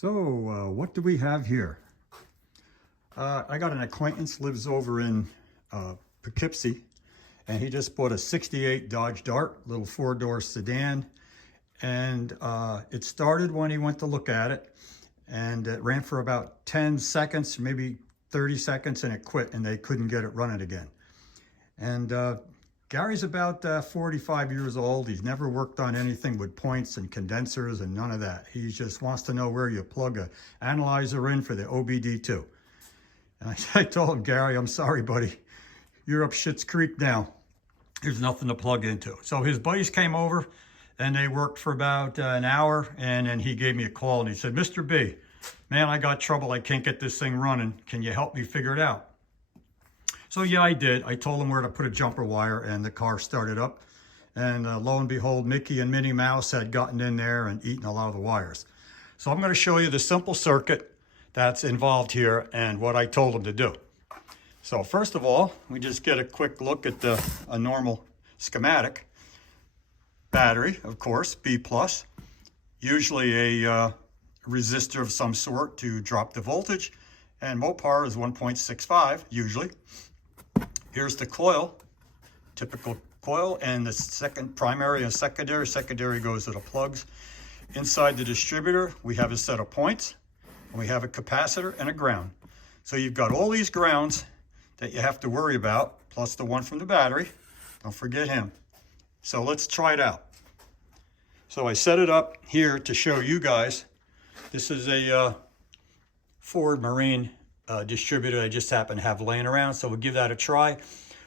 So what do we have here? I got an acquaintance, lives over in Poughkeepsie, and he just bought a 68 Dodge Dart, little four-door sedan. And it started when he went to look at it, and it ran for about 10 seconds, maybe 30 seconds, and it quit, and they couldn't get it running again. And Gary's about 45 years old. He's never worked on anything with points and condensers and none of that. He just wants to know where you plug an analyzer in for the OBD2. And I told him, Gary, I'm sorry, buddy. You're up Schitt's Creek now. There's nothing to plug into. So his buddies came over, and they worked for about an hour, and then he gave me a call, and he said, Mr. B, man, I got trouble. I can't get this thing running. Can you help me figure it out? So yeah, I did. I told him where to put a jumper wire, and the car started up. And lo and behold, Mickey and Minnie Mouse had gotten in there and eaten a lot of the wires. So I'm going to show you the simple circuit that's involved here and what I told him to do. So first of all, we just get a quick look at a normal schematic. Battery, of course, B+, usually a resistor of some sort to drop the voltage, and Mopar is 1.65 usually. Here's the coil, typical coil, and the second primary and secondary. Secondary goes to the plugs. Inside the distributor, we have a set of points, and we have a capacitor and a ground. So you've got all these grounds that you have to worry about, plus the one from the battery. Don't forget him. So let's try it out. So I set it up here to show you guys. This is a Ford Marine distributor I just happen to have laying around, so we'll give that a try.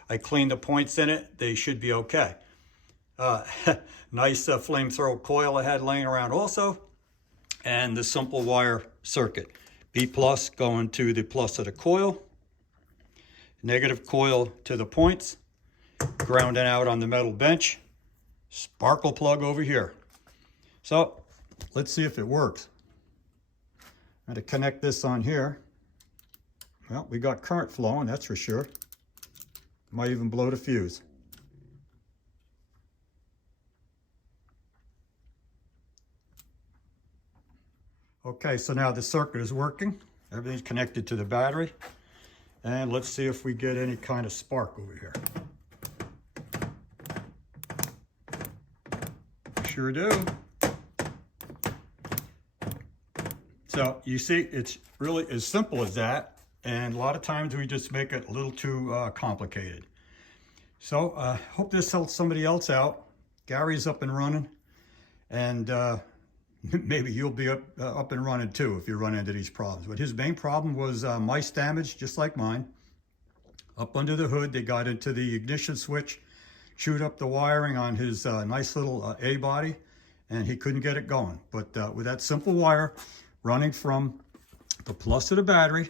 I cleaned the points in it. They should be okay. Nice flamethrower coil I had laying around also, and the simple wire circuit. B+ going to the plus of the coil, negative coil to the points, grounding out on the metal bench, sparkle plug over here. So let's see if it works. I'm going to connect this on here. Well, we got current flowing, that's for sure. Might even blow the fuse. Okay, so now the circuit is working. Everything's connected to the battery. And let's see if we get any kind of spark over here. Sure do. So you see, it's really as simple as that. And a lot of times we just make it a little too complicated. So hope this helps somebody else out. Gary's up and running. And maybe you'll be up and running too if you run into these problems. But his main problem was mice damage, just like mine. Up under the hood, they got into the ignition switch, chewed up the wiring on his nice little A body, and he couldn't get it going. But with that simple wire running from the plus of the battery,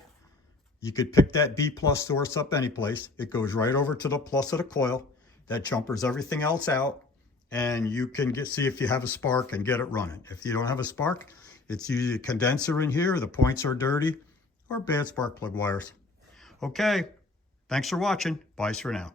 you could pick that B+ source up any place. It goes right over to the plus of the coil. That jumpers everything else out, and you can see if you have a spark and get it running. If you don't have a spark, it's usually a condenser in here, the points are dirty, or bad spark plug wires. Okay, thanks for watching. Bye for now.